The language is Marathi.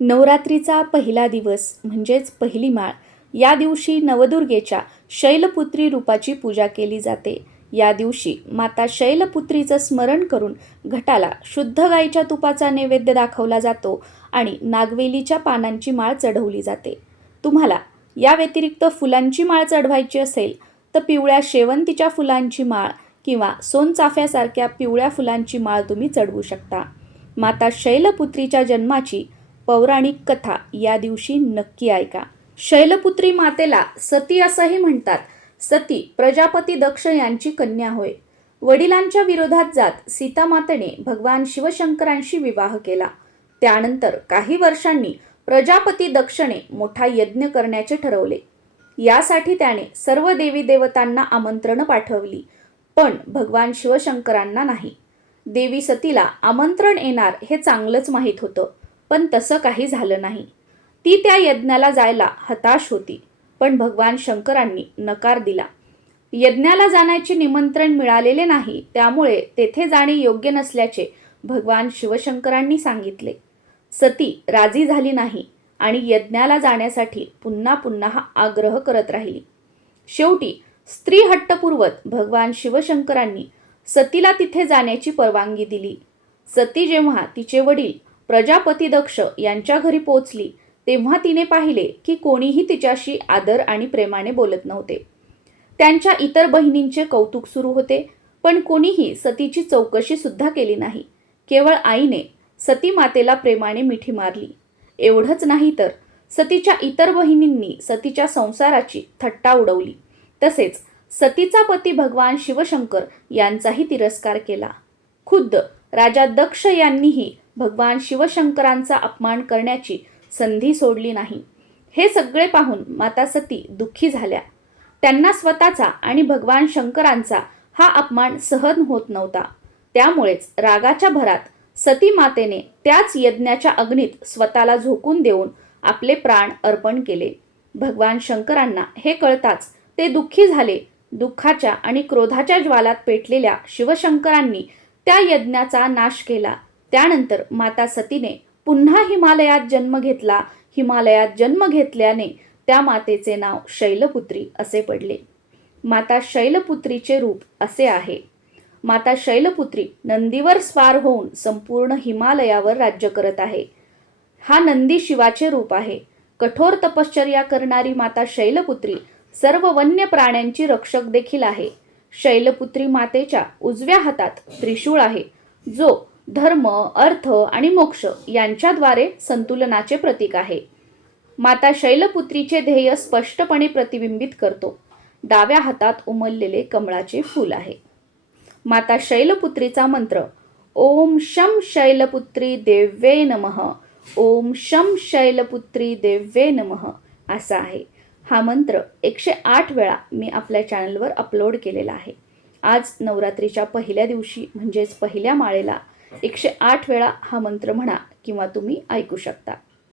नवरात्रीचा पहिला दिवस म्हणजेच पहिली माळ या दिवशी नवदुर्गेच्या शैलपुत्री रूपाची पूजा केली जाते. या दिवशी माता शैलपुत्रीचं स्मरण करून घटाला शुद्ध गाईच्या तुपाचा नैवेद्य दाखवला जातो आणि नागवेलीच्या पानांची माळ चढवली जाते. तुम्हाला या व्यतिरिक्त फुलांची माळ चढवायची असेल तर पिवळ्या शेवंतीच्या फुलांची माळ किंवा सोनचाफ्यासारख्या पिवळ्या फुलांची माळ तुम्ही चढवू शकता. माता शैलपुत्रीच्या जन्माची पौराणिक कथा या दिवशी नक्की ऐका. शैलपुत्री मातेला सती असंही म्हणतात. सती प्रजापती दक्ष यांची कन्या होय. वडिलांच्या विरोधात जात सीतामातेने भगवान शिवशंकरांशी विवाह केला. त्यानंतर काही वर्षांनी प्रजापती दक्षणे मोठा यज्ञ करण्याचे ठरवले. यासाठी त्याने सर्व देवी देवतांना आमंत्रण पाठवली पण भगवान शिवशंकरांना नाही. देवी सतीला आमंत्रण येणार हे चांगलंच माहीत होतं. पण तसं काही झालं नाही. ती त्या यज्ञाला जायला हताश होती पण भगवान शंकरांनी नकार दिला. यज्ञाला जाण्याचे निमंत्रण मिळालेले नाही त्यामुळे तेथे जाणे योग्य नसल्याचे भगवान शिवशंकरांनी सांगितले. सती राजी झाली नाही आणि यज्ञाला जाण्यासाठी पुन्हा पुन्हा हा आग्रह करत राहिली. शेवटी स्त्री हट्टपूर्वत भगवान शिवशंकरांनी सतीला तिथे जाण्याची परवानगी दिली. सती जेव्हा तिचे वडील प्रजापती दक्ष यांच्या घरी पोचली तेव्हा तिने पाहिले की कोणीही तिच्याशी आदर आणि प्रेमाने बोलत नव्हते. त्यांच्या इतर बहिणींचे कौतुक सुरू होते पण कोणीही सतीची चौकशी सुद्धा केली नाही. केवळ आईने सती मातेला प्रेमाने मिठी मारली. एवढंच नाही तर सतीच्या इतर बहिणींनी सतीच्या संसाराची थट्टा उडवली. तसेच सतीचा पती भगवान शिवशंकर यांचाही तिरस्कार केला. खुद्द राजा दक्ष यांनीही भगवान शिवशंकरांचा अपमान करण्याची संधी सोडली नाही. हे सगळे पाहून माता सती दुःखी झाल्या. त्यांना स्वतःचा आणि भगवान शंकरांचा हा अपमान सहन होत नव्हता. त्यामुळेच रागाच्या भरात सती मातेने त्याच यज्ञाच्या अग्नीत स्वतःला झोकून देऊन आपले प्राण अर्पण केले. भगवान शंकरांना हे कळताच ते दुःखी झाले. दुःखाच्या आणि क्रोधाच्या ज्वालात पेटलेल्या शिवशंकरांनी त्या यज्ञाचा नाश केला. त्यानंतर माता सतीने पुन्हा हिमालयात जन्म घेतला. हिमालयात जन्म घेतल्याने त्या मातेचे नाव शैलपुत्री असे पडले. माता शैलपुत्रीचे रूप असे आहे. माता शैलपुत्री नंदीवर स्वार होऊन संपूर्ण हिमालयावर राज्य करत आहे. हा नंदी शिवाचे रूप आहे. कठोर तपश्चर्या करणारी माता शैलपुत्री सर्व वन्य प्राण्यांची रक्षक देखील आहे. शैलपुत्री मातेच्या उजव्या हातात त्रिशूळ आहे. जो धर्म अर्थ आणि मोक्ष यांच्याद्वारे संतुलनाचे प्रतीक आहे. माता शैलपुत्रीचे ध्येय स्पष्टपणे प्रतिबिंबित करतो. डाव्या हातात उमललेले कमळाचे फूल आहे. माता शैलपुत्रीचा मंत्र ओम शम शैलपुत्री देव्ये नमः ओम शम शैलपुत्री देव्ये नमः असा आहे. हा मंत्र एकशे आठ वेळा मी आपल्या चॅनलवर अपलोड केलेला आहे. आज नवरात्रीच्या पहिल्या दिवशी म्हणजेच पहिल्या माळेला एकशे आठ वेळा हा मंत्र म्हणा किंवा तुम्ही ऐकू शकता.